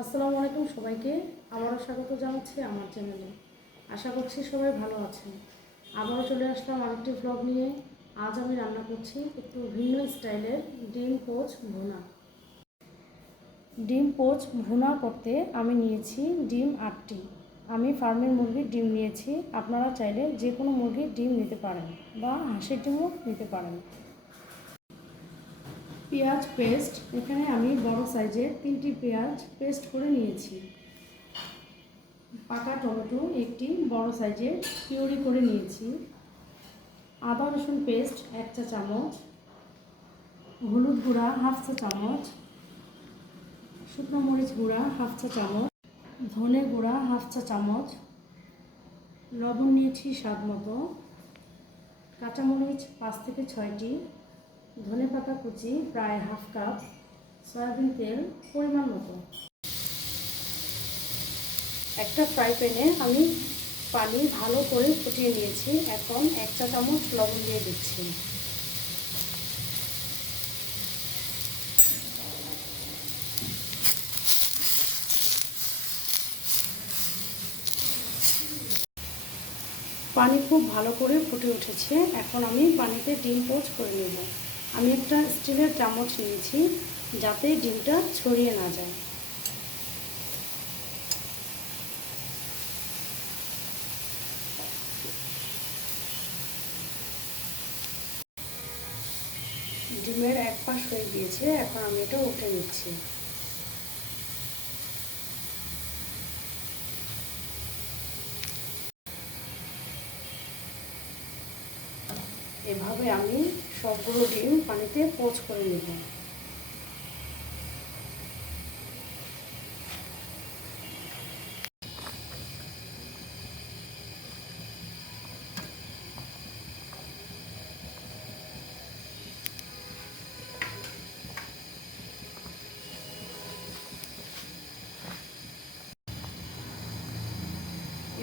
আসসালামু আলাইকুম সবাইকে আবারও স্বাগত জানাচ্ছি আমার চ্যানেলে। আশা করছি সবাই ভালো আছেন। আবারও চলে আসলাম আরেকটি ব্লগ নিয়ে। আজ আমি রান্না করছি একটু ভিন্ন স্টাইলের ডিম পোচ ভুনা। ডিম পোচ ভুনা করতে আমি নিয়েছি ডিম 8টি। আমি ফার্মের মুরগির ডিম নিয়েছি। আপনারা চাইলে যে কোনো মুরগির ডিম নিতে পারেন বা হাঁসের ডিমও নিতে পারেন। পেঁয়াজ পেস্ট, এখানে আমি বড় সাইজের 3টি পেঁয়াজ পেস্ট করে নিয়েছি। পাকা টমেটো একটি বড় সাইজের পিউরি করে নিয়েছি। আদা রসুন পেস্ট 1 চা চামচ, হলুদ গুঁড়া 1/2 চা চামচ, শুকনো মরিচ গুঁড়া 1/2 চা চামচ, ধনে গুঁড়া 1/2 চা চামচ, লবণ নিয়েছি স্বাদ মতো, কাঁচামরিচ 5 থেকে 6টি, ধনে পাতা কুচি প্রায় 1/2 কাপ, সয়াবিন তেল পরিমাণ মতো। একটা ফ্রাই প্যানে আমি পানি ভালো করে ফুটিয়ে নিয়েছি। এখন 1 চা চামচ লবণ দিয়ে দিচ্ছি। পানি খুব ভালো করে ফুটে উঠেছে। এখন আমি পানিতে ডিম পোচ করে নেব। আমি একটা স্টিলের চামচ নিয়েছি যাতে ডিমটা ছড়িয়ে না যায়। ডিমের এক পাশ হয়ে গিয়েছে, এখন আমি এটা উঠে নিচ্ছি। এভাবে আমি সবগুলো ডিম পানিতে পোচ করে নেব।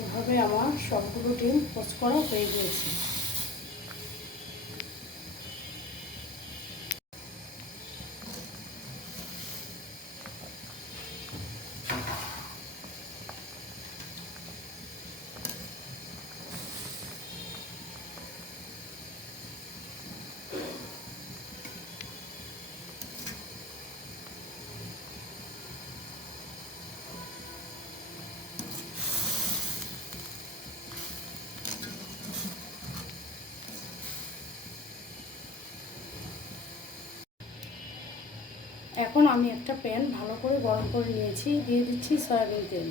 এভাবে আমার সবগুলো ডিম পোচ করা হয়ে গিয়েছে। এখন আমি একটা প্যান ভালো করে গরম করে নিয়েছি, দিয়ে দিচ্ছি সয়াবিন তেল।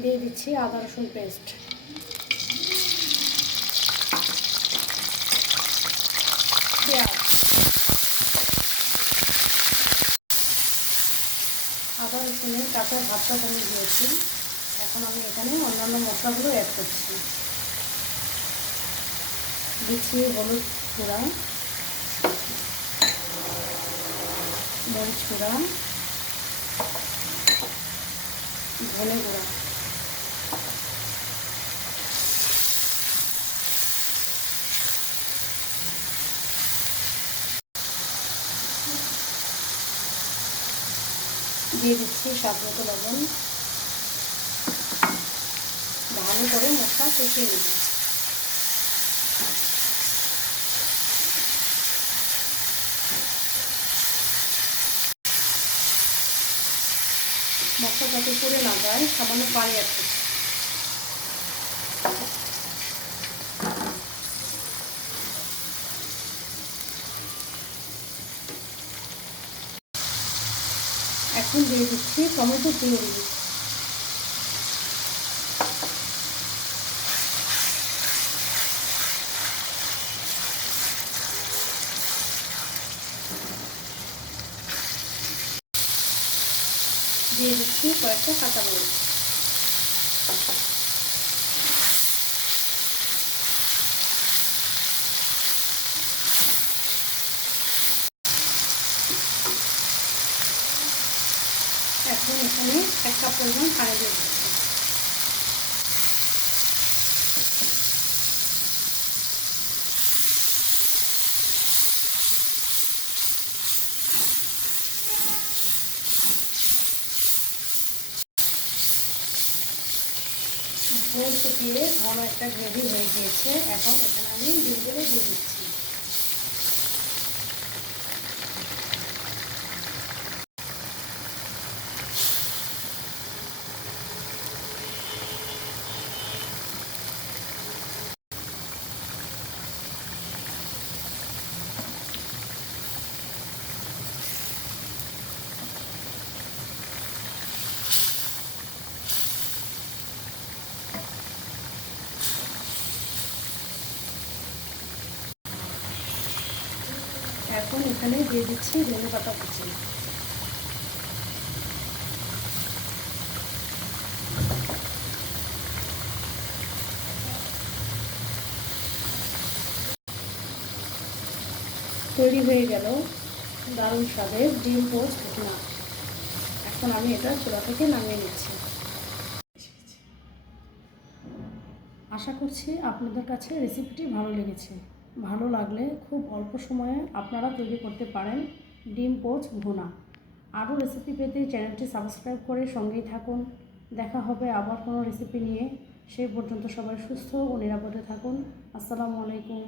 দিয়ে দিচ্ছি আদা রসুন পেস্ট, পেঁয়াজ, আদা রসুনের কাঁচা ভাবটা কমে দিয়েছি। এখন আমি এখানে অন্যান্য মশলাগুলো অ্যাড করছি। দিচ্ছি হলুদ গুঁড়া, মরিচ গুঁড়া, ধনে গুঁড়া, দিয়ে দিচ্ছি স্বাদ মতো লবণ। ভালো করে মশলা কষিয়ে নেব। মশলা যাতে পুড়ে না যায় সামান্য পানি অ্যাড করছি। এখন দিয়ে দিচ্ছি টমেটো পিউরি। দিয়ে দিচ্ছি কয়েকটা কাঁচামরিচ। এখন এখানে 1 কাপ পরিমাণ পানি দিয়ে দিচ্ছি। ঝোল শুকিয়ে ঘন একটা গ্রেভি হয়ে গিয়েছে। এখন এখানে আমি ডিমগুলো দিয়ে দিচ্ছি। এখন এখানে দিয়ে দিচ্ছি ধনেপাতা কুচি। তৈরি হয়ে গেল দারুণ স্বাদের ডিম পোস্ট ভুনা। এখন আমি এটা চুলা থেকে নামিয়ে নিচ্ছি। আশা করছি আপনাদের কাছে রেসিপিটি ভালো লেগেছে। ভালো লাগলে খুব অল্প সময়ে আপনারা তৈরি করতে পারেন ডিম পোস্ট ভুনা। আরও রেসিপি পেতে চ্যানেলটি সাবস্ক্রাইব করে সঙ্গেই থাকুন। দেখা হবে আবার কোনো রেসিপি নিয়ে। সেই পর্যন্ত সবাই সুস্থ ও নিরাপদে থাকুন। আসসালামু আলাইকুম।